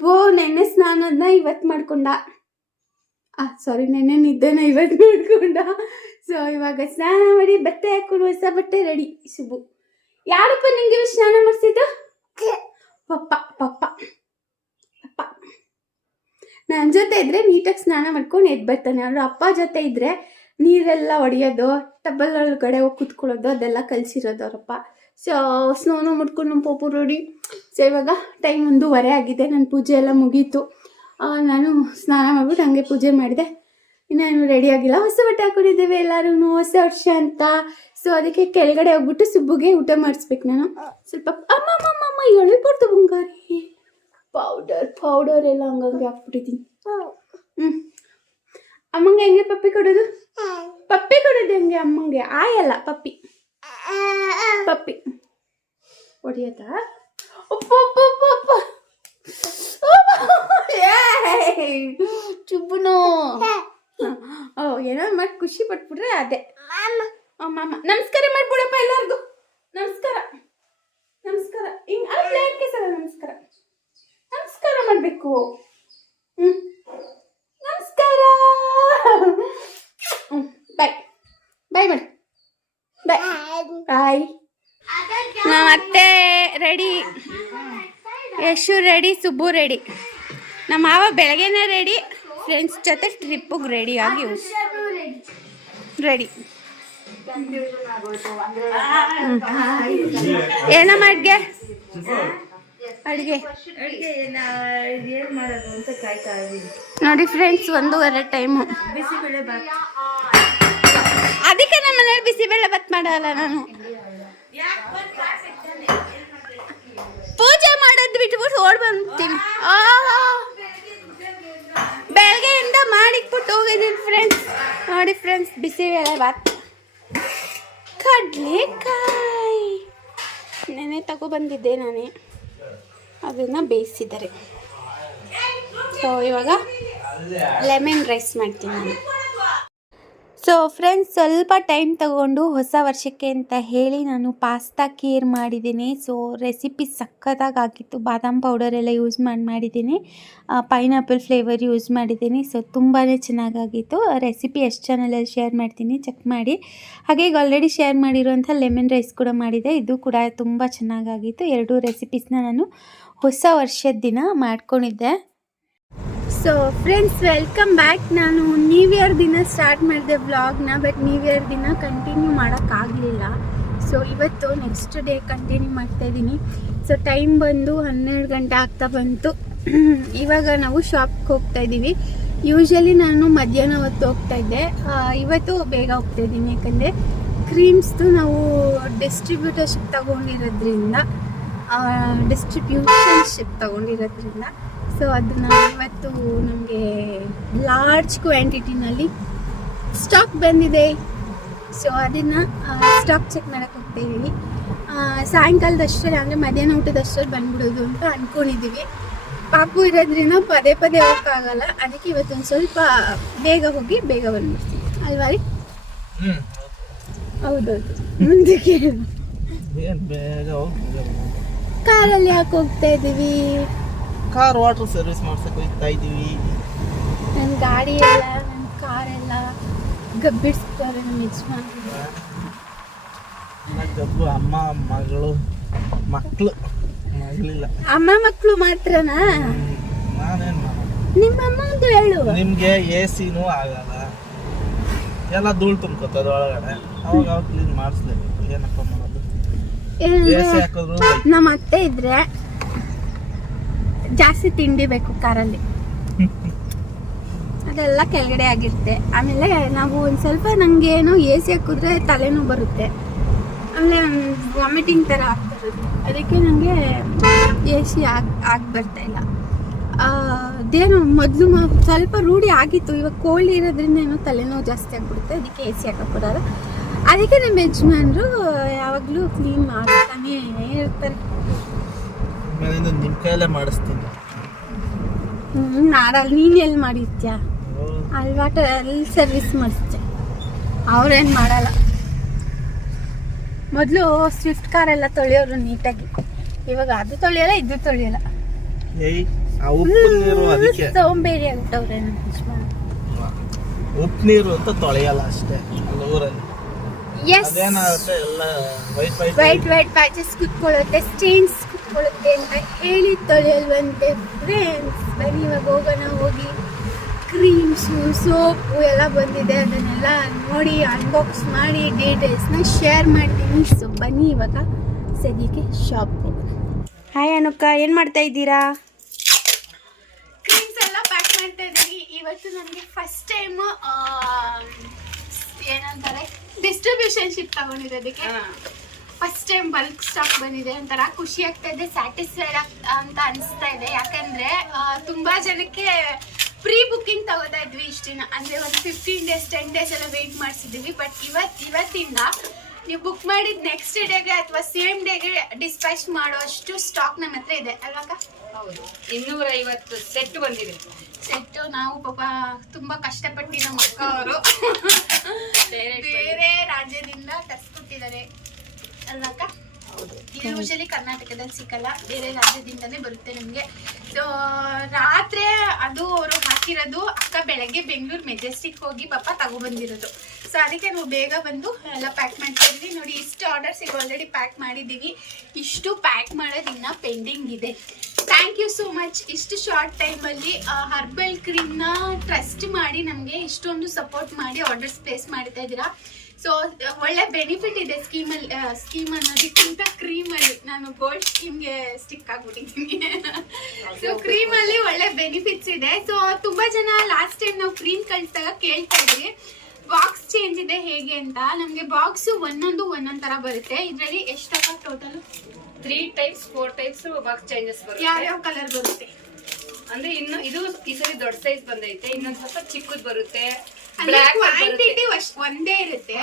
ಸುಬ್ಬು ನೆನ್ನೆ ಸ್ನಾನದ್ನ ಇವತ್ತು ಮಾಡ್ಕೊಂಡ. ಆ ಸಾರಿ ನೆನ್ನೆ ನಿದ್ದೆನ ಇವತ್ತು ಮಾಡ್ಕೊಂಡ. ಸೊ ಇವಾಗ ಸ್ನಾನ ಮಾಡಿ ಬಟ್ಟೆ ಹಾಕೊಂಡು ಹೊಸ ಬಟ್ಟೆ ರೆಡಿ ಶುಭು. ಯಾರಪ್ಪ ನಿಂಗೆ ಸ್ನಾನ ಮಾಡಿಸಿದ್ದು? ಪಪ್ಪ ಪಪ್ಪ. ಪಪ್ಪ. ನನ್ನ ಜೊತೆ ಇದ್ರೆ ನೀಟಾಗಿ ಸ್ನಾನ ಮಾಡ್ಕೊಂಡು ಎದ್ದು ಬರ್ತಾನೆ. ಅವರು ಅಪ್ಪ ಜೊತೆ ಇದ್ರೆ ನೀರೆಲ್ಲ ಒಡೆಯೋದು, ಟಬಲ್ ಒಳಗಡೆ ಹೋಗಿ ಕುತ್ಕೊಳ್ಳೋದು, ಅದೆಲ್ಲ ಕಲಿಸಿರೋದು ಅವರಪ್ಪ. ಸೊ ಸ್ನೋನು ಮುಟ್ಕೊಂಡು ನಮ್ಮ ಪೋಪು ರೆಡಿ ಸೊ, ಇವಾಗ ಟೈಮ್ ಒಂದೂವರೆ ಆಗಿದೆ ನನ್ನ ಪೂಜೆ ಎಲ್ಲ ಮುಗೀತು. ನಾನು ಸ್ನಾನ ಮಾಡಿಬಿಟ್ಟು ಹಂಗೆ ಪೂಜೆ ಮಾಡಿದೆ. ಇನ್ನೇನು ರೆಡಿ ಆಗಿಲ್ಲ. ಹೊಸ ಬಟ್ಟೆ ಹಾಕೊಂಡಿದ್ದೇವೆ ಎಲ್ಲರೂ ಹೊಸ ವರ್ಷ ಅಂತ. ಸೊ ಅದಕ್ಕೆ ಕೆಳಗಡೆ ಹೋಗ್ಬಿಟ್ಟು ಸುಬ್ಬುಗೆ ಊಟ ಮಾಡಿಸ್ಬೇಕು ನಾನು. ಸ್ವಲ್ಪ ಅಮ್ಮ ಅಮ್ಮ ಅಮ್ಮ ಎಳಿಬಾರ್ದು ಬಂಗಾರಿ. ಪೌಡರ್ ಪೌಡರ್ ಎಲ್ಲ ಹಂಗಂಗೆ ಹಾಕ್ಬಿಟ್ಟಿದ್ದೀನಿ. ಹ್ಞೂ ಅಮ್ಮಂಗೆ ಹೆಂಗೆ ಪಪ್ಪಿ ಕೊಡೋದು? ಪಪ್ಪಿ ಕೊಡೋದು ಹೆಂಗೆ ಅಮ್ಮಂಗೆ? ಆಯಲ್ಲ, ಪಪ್ಪಿ. ಪಪ್ಪಿ. ಹೊಡಿಯತ್ತಾ ಚುಬ್ಬುನು ಓ ಏನೋ ಮಾಡಿ ಖುಷಿ ಪಟ್ಬಿಟ್ರೆ ಅದೇ. ಆ, ಮಾಮ ನಮಸ್ಕಾರ ಮಾಡ್ಬಿಡಪ್ಪ ಎಲ್ಲರಿಗೂ ನಮಸ್ಕಾರ ನಮಸ್ಕಾರ ಹಿಂಗ್ ಅಲ್ಲ ಪ್ಲೇಟ್ಗೆ ಸಲ ನಮಸ್ಕಾರ ನಮಸ್ಕಾರ ಮಾಡಬೇಕು ಹ್ಞೂ ನಮಸ್ಕಾರ ಹ್ಞೂ ಬಾಯ್ ಬಾಯ್ ಮಾಡಿ ಬಾಯ್ ಬಾಯ್ ನಮ್ಮ ಅತ್ತೆ ready Yashu ready Subbu ready ನಮ್ಮ ಮಾವ ಬೆಳಗ್ಗೆನೇ ರೆಡಿ ಫ್ರೆಂಡ್ಸ್ ಜೊತೆ ಟ್ರಿಪ್ಪಿಗೆ ರೆಡಿ ಆಗಿ ರೆಡಿ ಏನಮ್ಮ ಅಡ್ಗೆ? ಅಡುಗೆ. ನೋಡಿ ಫ್ರೆಂಡ್ಸ್ ಒಂದೂವರೆ ಟೈಮು ಅದಕ್ಕೆ ನಮ್ಮ ಮನೇಲಿ ಬಿಸಿಬೇಳೆ ಬತ್ ಮಾಡಲ್ಲ ನಾನು. ಪೂಜೆ ಮಾಡೋದು ಬಿಟ್ಬಿಟ್ಟು ಓಡ್ ಬಂದ್ತೀನಿ ಬೆಳಗ್ಗೆಯಿಂದ ಮಾಡಿಕ್ಬಿಟ್ಟು ಹೋಗಿದ್ದೀನಿ ಫ್ರೆಂಡ್ಸ್ ನೋಡಿ ಫ್ರೆಂಡ್ಸ್ ಬಿಸಿಬೇಳೆ ಬಾತ್ ಕಡ್ಲೆಕಾಯಿ. ನೆನೆ ತಗೊಬಂದಿದ್ದೆ ನಾನೇ. ಅದನ್ನು ಬೇಯಿಸಿದ್ದಾರೆ. ಸೊ ಇವಾಗ ಲೆಮನ್ ರೈಸ್ ಮಾಡ್ತೀನಿ ನಾನು. ಸೊ ಫ್ರೆಂಡ್ಸ್ ಸ್ವಲ್ಪ ಟೈಮ್ ತಗೊಂಡು ಹೊಸ ವರ್ಷಕ್ಕೆ ಅಂತ ಹೇಳಿ ನಾನು ಪಾಸ್ತಾ ಕೇರ್ ಮಾಡಿದ್ದೀನಿ. ಸೊ ರೆಸಿಪಿ ಸಕ್ಕತ್ತಾಗಿ ಆಗಿತ್ತು ಬಾದಾಮ್ ಎಲ್ಲ ಯೂಸ್ ಮಾಡಿ ಮಾಡಿದ್ದೀನಿ. ಪೈನಾಪಲ್ ಫ್ಲೇವರ್ ಯೂಸ್ ಮಾಡಿದ್ದೀನಿ. ಸೊ ತುಂಬಾ ಚೆನ್ನಾಗಾಗಿತ್ತು. ರೆಸಿಪಿ ಎಷ್ಟು ಚಾನಲಲ್ಲಿ ಶೇರ್ ಮಾಡ್ತೀನಿ ಚೆಕ್ ಮಾಡಿ. ಹಾಗೆ ಈಗ ಆಲ್ರೆಡಿ ಶೇರ್ ಮಾಡಿರುವಂಥ ಲೆಮನ್ ರೈಸ್ ಕೂಡ ಮಾಡಿದೆ. ಇದು ಕೂಡ ತುಂಬ ಚೆನ್ನಾಗಾಗಿತ್ತು. ಎರಡೂ ರೆಸಿಪೀಸ್ನ ನಾನು ಹೊಸ ವರ್ಷದ ದಿನ ಮಾಡ್ಕೊಂಡಿದ್ದೆ. ಸೊ ಫ್ರೆಂಡ್ಸ್ ವೆಲ್ಕಮ್ ಬ್ಯಾಕ್ ನಾನು ನ್ಯೂ ಇಯರ್ ದಿನ ಸ್ಟಾರ್ಟ್ ಮಾಡಿದೆ ವ್ಲಾಗ್ನ ಬಟ್ ನ್ಯೂ ಇಯರ್ ದಿನ ಕಂಟಿನ್ಯೂ ಮಾಡೋಕ್ಕಾಗಲಿಲ್ಲ ಸೊ ಇವತ್ತು ನೆಕ್ಸ್ಟ್ ಡೇ ಕಂಟಿನ್ಯೂ ಮಾಡ್ತಾ ಇದ್ದೀನಿ ಸೊ ಟೈಮ್ ಬಂದು ಹನ್ನೆರಡು ಗಂಟೆ ಆಗ್ತಾ ಬಂತು. ಇವಾಗ ನಾವು ಶಾಪ್ಗೆ ಹೋಗ್ತಾ ಇದ್ದೀವಿ ಯೂಶಲಿ ನಾನು ಮಧ್ಯಾಹ್ನ ಹೊತ್ತು ಹೋಗ್ತಾ ಇದ್ದೆ. ಇವತ್ತು ಬೇಗ ಹೋಗ್ತಾ ಇದ್ದೀನಿ ಯಾಕಂದರೆ ಕ್ರೀಮ್ಸ್ದು ನಾವು ಡಿಸ್ಟ್ರಿಬ್ಯೂಟರ್ಶಿಪ್ ತಗೊಂಡಿರೋದ್ರಿಂದ ಡಿಸ್ಟ್ರಿಬ್ಯೂಷನ್ಶಿಪ್ ತಗೊಂಡಿರೋದ್ರಿಂದ ಸೊ ಅದನ್ನ ಇವತ್ತು ನಮಗೆ ಲಾರ್ಜ್ ಕ್ವಾಂಟಿಟಿನಲ್ಲಿ ಸ್ಟಾಕ್ ಬಂದಿದೆ. ಸೊ ಅದನ್ನು ಸ್ಟಾಕ್ ಚೆಕ್ ಮಾಡೋಕ್ಕೆ ಹೋಗ್ತಾ ಇದ್ದೀವಿ ಸಾಯಂಕಾಲದಷ್ಟರಲ್ಲಿ ಅಂದರೆ ಮಧ್ಯಾಹ್ನ ಊಟದಷ್ಟರಲ್ಲಿ ಬಂದ್ಬಿಡೋದು ಅಂತ ಅಂದ್ಕೊಂಡಿದ್ದೀವಿ ಪಾಪು ಇರೋದ್ರಿಂದ ಪದೇ ಪದೇ ಹೋಗೋಕ್ಕಾಗಲ್ಲ ಅದಕ್ಕೆ ಇವತ್ತೊಂದು ಸ್ವಲ್ಪ ಬೇಗ ಹೋಗಿ ಬೇಗ ಬಂದ್ಬಿಡ್ತೀವಿ. ಅಲ್ವಾ ರೀ? ಹೌದೌದು ಮುಂದಕ್ಕೆ ಕಾರಲ್ಲಿ ಯಾಕೆ ಹೋಗ್ತಾ ಇದ್ದೀವಿ ಕಾರ್ ವಾಟರ್ ಸರ್ವಿಸ್ ಮಾಡ್ಸಕ್ ಹೋಗ್ತಾ ಇದೀವಿ ನನ್ನ ಗಾಡಿ ಎಲ್ಲ ನನ್ನ ಕಾರೆಲ್ಲ ಗಬ್ಬಿಡ್ಸ್ತಾರೆ ನಮ್ಮ ಯಜಮಾನ ಗಬ್ಬು ಅಮ್ಮ ಮಗಳು ಮಕ್ಕಳು ಮಗಳಿಲ್ಲ. ಅಮ್ಮ ಮಕ್ಕಳು ಮಾತ್ರನಾ? ನಾನೇನು ನಿಮ್ಮ ನಿಮ್ಮ ಅಂತ ಹೇಳು. ನಿಮಗೆ ಎ ಸಿನೂ ಆಗಲ್ಲ. ಎಲ್ಲ ಧೂಳು ತುಂಬ್ಕೊತದ ಒಳಗಡೆ. ಅವಾಗ ಅವಾಗ ಕ್ಲೀನ್ ಮಾಡಿಸ್ಲೇಬೇಕು. ಏನಪ್ಪ ಮಾಡೋದು? ಎ ಸಿ ಹಾಕಿದ್ರು ನಮ್ಮ ಅತ್ತೆ ಇದ್ರೆ ಜಾಸ್ತಿ ತಿಂಡಿ ಬೇಕು ಕಾರಲ್ಲಿ ಅದೆಲ್ಲ ಕೆಳಗಡೆ ಆಗಿರುತ್ತೆ. ಆಮೇಲೆ ನಾವು ಒಂದು ಸ್ವಲ್ಪ ನನಗೆ ಏನು ಎ ಸಿ ಹಾಕಿದ್ರೆ ತಲೆನೂ ಬರುತ್ತೆ. ಆಮೇಲೆ ವಾಮಿಟಿಂಗ್ ಥರ ಆಗ್ತಿರೋದು ಅದಕ್ಕೆ ನನಗೆ ಎ ಸಿ ಆಗಿ ಆಗಿ ಬರ್ತಾ ಇಲ್ಲ. ಅದೇನು ಅದೇನೋ ಮೊದಲು ಸ್ವಲ್ಪ ರೂಢಿ ಆಗಿತ್ತು. ಇವಾಗ ಕೋಲ್ಡ್ ಇರೋದ್ರಿಂದ ಏನೋ ತಲೆನೋವು ಜಾಸ್ತಿ ಆಗ್ಬಿಡುತ್ತೆ. ಅದಕ್ಕೆ ಎ ಸಿ ಹಾಕಕ್ಕೆ ಅದಕ್ಕೆ ನಮ್ಮ ಯಜಮಾನರು ಯಾವಾಗಲೂ ಕ್ಲೀನ್ ಮಾಡ್ತಾನೆ ಇರ್ತಾರೆ. ಮೇಲಿಂದ ನಿಮ್ಮ ಕೈಯಲ್ಲೇ ಮಾಡಿಸ್ತೀನಿ. ಹ್ಞೂ ನಾಡಲ್ಲಿ ನೀನು ಎಲ್ಲಿ ಮಾಡಿದ್ಯಾ? ಅಲ್ವಾಟ ಅಲ್ಲಿ ಸರ್ವಿಸ್ ಮಾಡಿಸ್ತೆ ಅವ್ರೇನು ಮಾಡಲ್ಲ. ಮೊದಲು ಸ್ವಿಫ್ಟ್ ಕಾರೆಲ್ಲ ತೊಳೆಯೋರು ನೀಟಾಗಿ. ಇವಾಗ ಅದು ತೊಳೆಯಲ್ಲ ಇದು ತೊಳೆಯಲ್ಲ. ಸೋಂಬೇರಿ ಆಗ್ಬಿಟ್ಟವ್ರೆ ಉಪ್ಪು ನೀರು ಅಂತ ತೊಳೆಯಲ್ಲ ಅಷ್ಟೇ ಊರಲ್ಲಿ. ವೈಟ್ ವೈಟ್ ಪ್ಯಾಚಸ್ ಕುತ್ಕೊಳ್ಳುತ್ತೆ ಸ್ಟೇನ್ಸ್ ಕುತ್ಕೊಳ್ಳುತ್ತೆ ಅಂತ ಹೇಳಿ ತೊಳೆಯಲ್ವಂತೆ ಫ್ರೆಂಡ್ಸ್ ಬನ್ನಿ ಇವಾಗ ಹೋಗೋಣ ಹೋಗಿ. ಕ್ರೀಮ್ಸು ಸೋಪು ಎಲ್ಲ ಬಂದಿದೆ. ಅದನ್ನೆಲ್ಲ ನೋಡಿ ಅನ್ಬಾಕ್ಸ್ ಮಾಡಿ ಡೀಟೇಲ್ಸ್ನ ಶೇರ್ ಮಾಡ್ತೀನಿ. ಸೊ ಬನ್ನಿ ಇವಾಗ ಸದ್ಯಕ್ಕೆ ಶಾಪ್ ಹೋಗೋಣ. ಹಾಯ್ ಅನುಕ್ಕ ಏನು ಮಾಡ್ತಾ ಇದ್ದೀರಾ? ಕ್ರೀಮ್ಸ್ ಎಲ್ಲ ಪ್ಯಾಕ್ ಮಾಡ್ತಾ ಇದ್ದೀನಿ ಇವತ್ತು ನನಗೆ ಫಸ್ಟ್ ಟೈಮ್ ಏನಂತಾರೆ ಡಿಸ್ಟ್ರಿಬ್ಯೂಷನ್ಶಿಪ್ ತಗೊಂಡಿರೋದಕ್ಕೆ. ಫಸ್ಟ್ ಟೈಮ್ ಬಲ್ಕ್ ಸ್ಟಾಕ್ ಬಂದಿದೆ ಒಂಥರ ಖುಷಿ ಆಗ್ತಾ ಇದೆ ಸ್ಯಾಟಿಸ್ಫೈಡ್ ಅಂತ ಅನಿಸ್ತಾ ಇದೆ. ಯಾಕಂದ್ರೆ ತುಂಬ ಜನಕ್ಕೆ ಪ್ರೀ ಬುಕ್ಕಿಂಗ್ ತಗೋತಾ ಇದ್ವಿ ಇಷ್ಟು ದಿನ. ಅಂದ್ರೆ ಒಂದು ಫಿಫ್ಟೀನ್ ಡೇಸ್ ಟೆನ್ ಡೇಸ್ ಎಲ್ಲ ವೆಯ್ಟ್ ಮಾಡಿಸಿದ್ವಿ ಬಟ್ ಇವತ್ತು ಇವತ್ತಿಂದ ನೀವು ಬುಕ್ ಮಾಡಿದ ನೆಕ್ಸ್ಟ್ ಡೇಗೆ ಅಥವಾ ಸೇಮ್ ಡೇಗೆ ಡಿಸ್ಪ್ಯಾಚ್ ಮಾಡುವಷ್ಟು ಸ್ಟಾಕ್ ನಮ್ಮ ಹತ್ರ ಇದೆ. ಅಲ್ವಾ ಹೌದು. ಇನ್ನೂರ ಐವತ್ತು ಸೆಟ್ ಬಂದಿದೆ. ಸೆಟ್ಟು ನಾವು ಪಾಪ ತುಂಬಾ ಕಷ್ಟಪಟ್ಟು ನಮ್ಮ ಅಕ್ಕ ಅವರು ಬೇರೆ ರಾಜ್ಯದಿಂದ ತರಿಸ್ಕೊಟ್ಟಿದ್ದಾರೆ. ಅಲ್ವಕ್ಕ ಇದು ಯೂಶಲಿ ಕರ್ನಾಟಕದಲ್ಲಿ ಸಿಕ್ಕಲ್ಲ. ಬೇರೆ ರಾಜ್ಯದಿಂದನೇ ಬರುತ್ತೆ ನಮಗೆ. ಸೊ ರಾತ್ರಿ ಅದು ಅವರು ಹಾಕಿರೋದು ಅಕ್ಕ ಬೆಳಗ್ಗೆ ಬೆಂಗಳೂರು ಮೆಜೆಸ್ಟಿಕ್ ಹೋಗಿ ಪಾಪ ತಗೊಬಂದಿರೋದು. ಸೊ ಅದಕ್ಕೆ ನಾವು ಬೇಗ ಬಂದು ಎಲ್ಲ ಪ್ಯಾಕ್ ಮಾಡ್ತಾ ಇದ್ವಿ ನೋಡಿ ಇಷ್ಟು ಆರ್ಡರ್ಸ್ ಈಗ ಆಲ್ರೆಡಿ ಪ್ಯಾಕ್ ಮಾಡಿದ್ದೀವಿ. ಇಷ್ಟು ಪ್ಯಾಕ್ ಮಾಡೋದು ಇನ್ನೂ ಪೆಂಡಿಂಗ್ ಇದೆ. ಥ್ಯಾಂಕ್ ಯು ಸೋ ಮಚ್ ಇಷ್ಟು ಶಾರ್ಟ್ ಟೈಮಲ್ಲಿ ಹರ್ಬಲ್ ಕ್ರೀಮ್ನ ಟ್ರಸ್ಟ್ ಮಾಡಿ ನಮಗೆ ಇಷ್ಟೊಂದು ಸಪೋರ್ಟ್ ಮಾಡಿ ಆರ್ಡರ್ಸ್ ಪ್ಲೇಸ್ ಮಾಡ್ತಾ ಇದ್ದೀರಾ. ಸೊ ಒಳ್ಳೆ ಬೆನಿಫಿಟ್ ಇದೆ ಸ್ಕೀಮಲ್ಲಿ ಸ್ಕೀಮ್ ಅನ್ನೋದಕ್ಕಿಂತ ಕ್ರೀಮಲ್ಲಿ ನಾನು ಗೋಲ್ಡ್ ಸ್ಕೀಮ್ಗೆ ಸ್ಟಿಕ್ ಆಗ್ಬಿಟ್ಟಿದ್ದೀನಿ. ಸೊ ಕ್ರೀಮಲ್ಲಿ ಒಳ್ಳೆ ಬೆನಿಫಿಟ್ಸ್ ಇದೆ. ಸೊ ತುಂಬಾ ಜನ ಲಾಸ್ಟ್ ಟೈಮ್ ನಾವು ಕ್ರೀಮ್ ಕಳಿಸಿದಾಗ ಕೇಳ್ತಾ ಇದ್ವಿ ಬಾಕ್ಸ್ ಚೇಂಜ್ ಇದೆ ಹೇಗೆ ಅಂತ. ನಮಗೆ ಬಾಕ್ಸ್ ಒಂದೊಂದು ಒಂದೊಂದು ತರ ಬರುತ್ತೆ. ಇದರಲ್ಲಿ ಎಷ್ಟಪ್ಪ total three types four types box changes ಬರುತ್ತೆ. ಯಾವ್ಯಾವ ಕಲರ್ ಬರುತ್ತೆ? ಅಂದ್ರೆ ಇನ್ನು ಇದು ಈ ಸರಿ ದೊಡ್ಡ ಸೈಜ್ ಬಂದೈತೆ. ಇನ್ನೊಂದ್ ಸ್ವಲ್ಪ ಚಿಕ್ಕದ್ ಬರುತ್ತೆ. ಕ್ವಾಂಟಿಟಿ ಒಂದೇ ಇರುತ್ತೆ.